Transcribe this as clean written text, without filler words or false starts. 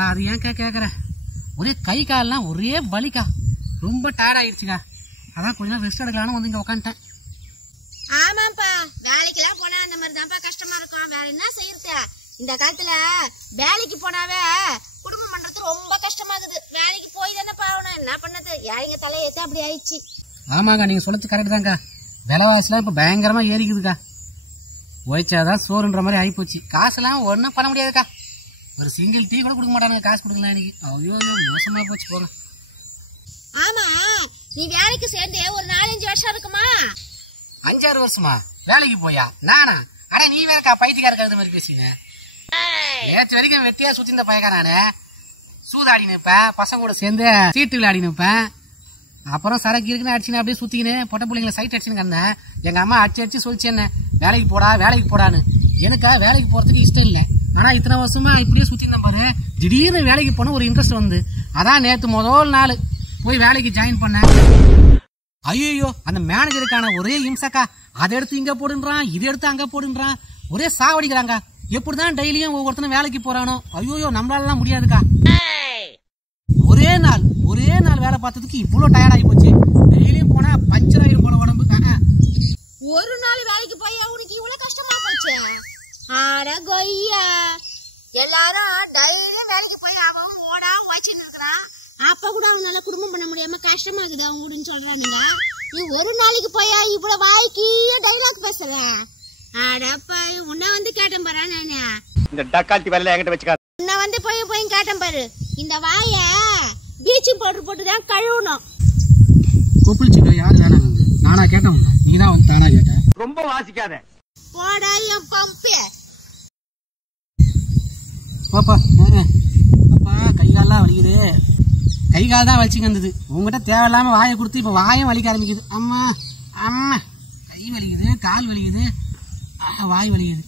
அதான் அது ஏன் கேட்குற, ஒரே கை கால்லாம் ஒரே வலிக்கா, ரொம்ப டயர்ட் ஆயிடுச்சுக்கா. அதான் கொஞ்ச நேரம் ரெஸ்ட் எடுக்கலான்னு வந்து இங்கே உட்காந்துட்டேன். ஆமாப்பா, வேலைக்கெல்லாம் போனா அந்த மாதிரி தான்ப்பா கஷ்டமா இருக்கும். வேற என்ன செய்யறது? இந்த காலத்துல வேலைக்கு போனாவே குடும்பம் பண்றது ரொம்ப கஷ்டமாகுது. வேலைக்கு போய் தானே பாவணும், என்ன பண்ணது? ஏழைங்க தலையேத்து அப்படி ஆயிடுச்சு. ஆமாக்கா, நீங்க சொல்றது கரெக்ட் தான்க்கா. விலைவாசிலாம் இப்ப பயங்கரமா ஏறிக்குதுக்கா. உழைச்சாதான் சோறுன்ற மாதிரி ஆயிப்போச்சு. காசுலாம் ஒன்றும் பண்ண முடியாதுக்கா. ஒரு சிங்கிள் டீ கூட கொடுக்க மாட்டாங்க காசு கொடுக்கலாம் எனக்கு. ஐயோ மோசமா போச்சு போங்க. ஆமா, நீ வேலைக்கு சேர்ந்து ஒரு 4-5 வருஷம் இருக்குமா? 5-6 வருஷமா வேலைக்கு போயா? நானா? அட நீ வேறக்கா பைத்தியக்கார இருக்கிறது மாதிரி பேசுங்க. நேற்று வரைக்கும் வெட்டியா சுத்தி இந்த பையக்கா. நானு சூதாடி நிற்பேன், பசங்க கூட சேர்ந்து சீட்டு விளையாடி நிற்பேன். அப்புறம் சரக்கு இருக்குன்னு அடிச்சுன்னு அப்படியே சுத்திக்கின்னு பொட்ட பிள்ளைங்களை சைட் அடிச்சுன்னு இருந்தேன். எங்க அம்மா அடிச்சு சொல்லிச்சு என்ன, வேலைக்கு போடா வேலைக்கு போடான்னு. எனக்கா வேலைக்கு போறதுக்கு இஷ்டம் இல்லை. ஆனா இத்தனை வருஷமா இப்படியே சுத்தி இருந்தேன் பாரு. திடீர்னு வேலைக்கு போன ஒரு இன்ட்ரெஸ்ட் வந்து, அதான் நேத்து முதல் நாள் போய் வேலைக்கு ஜாயின் பண்ணேன். ஐயோ, அந்த மேனேஜருக்கான ஒரே இம்சக்கா. அதை எடுத்து இங்க போடுன்றான், இதை எடுத்து அங்க போடுன்றான், ஒரே சாவடிக்கிறாங்க. எப்படிதான் டெய்லியும் ஒவ்வொருத்தனும் வேலைக்கு போறானோ. ஐயோ நம்மளால முடியாதுக்கா. ஒரே நாள் வேலை பார்த்ததுக்கு இவ்வளவு டயர்ட் ஆகி போச்சு. டெய்லியும் போனா பஞ்சர் ஆயிரும் போல உடம்பு. ஒரு நாள் வேலைக்கு போய் உனக்கு இவ்வளவு கஷ்டமா போச்சு? ஆட கொய்யா, எல்லாரும் டெய்லி வேலைக்கு போய் அவன் ஓடா உழைச்சின்னு இருக்கிறான். அப்ப கூட அவனால குடும்பம் பண்ண முடியாம கஷ்டமாக்குது அவங்க கூடன்னு சொல்றானுங்க. நீ ஒரு நாளைக்கு போயா இவ்வளவு வாய்க்கு டைலாக் பேசுற? அடப்பா, உன்னை வந்து கேட்டேன் பாரு. நானு இந்த டக்கால்ட்டி வேலையில என்கிட்ட வச்சுக்காத. உன்னை வந்து போய் கேட்டேன் பாரு. இந்த வாய பீச்சிங் பவுடர் போட்டுதான் கழுவணும். கொப்பளிச்சுக்க யாரு வேணாம். நானா கேட்டேன், நீதான் வந்து தானா கேட்ட. ரொம்ப வாசிக்காத போடா என் பம்பே. பாப்பா அப்பா, கை கால்லாம் வலிக்குது. கை கால் தான் வலிச்சுங்க இருந்தது. உங்ககிட்ட தேவையில்லாம வாயை கொடுத்து இப்ப வாயும் வலிக்க ஆரம்பிக்குது. அம்மா அம்மா, கை வலிக்குது, கால் வலிக்குது, வாய் வலிக்குது.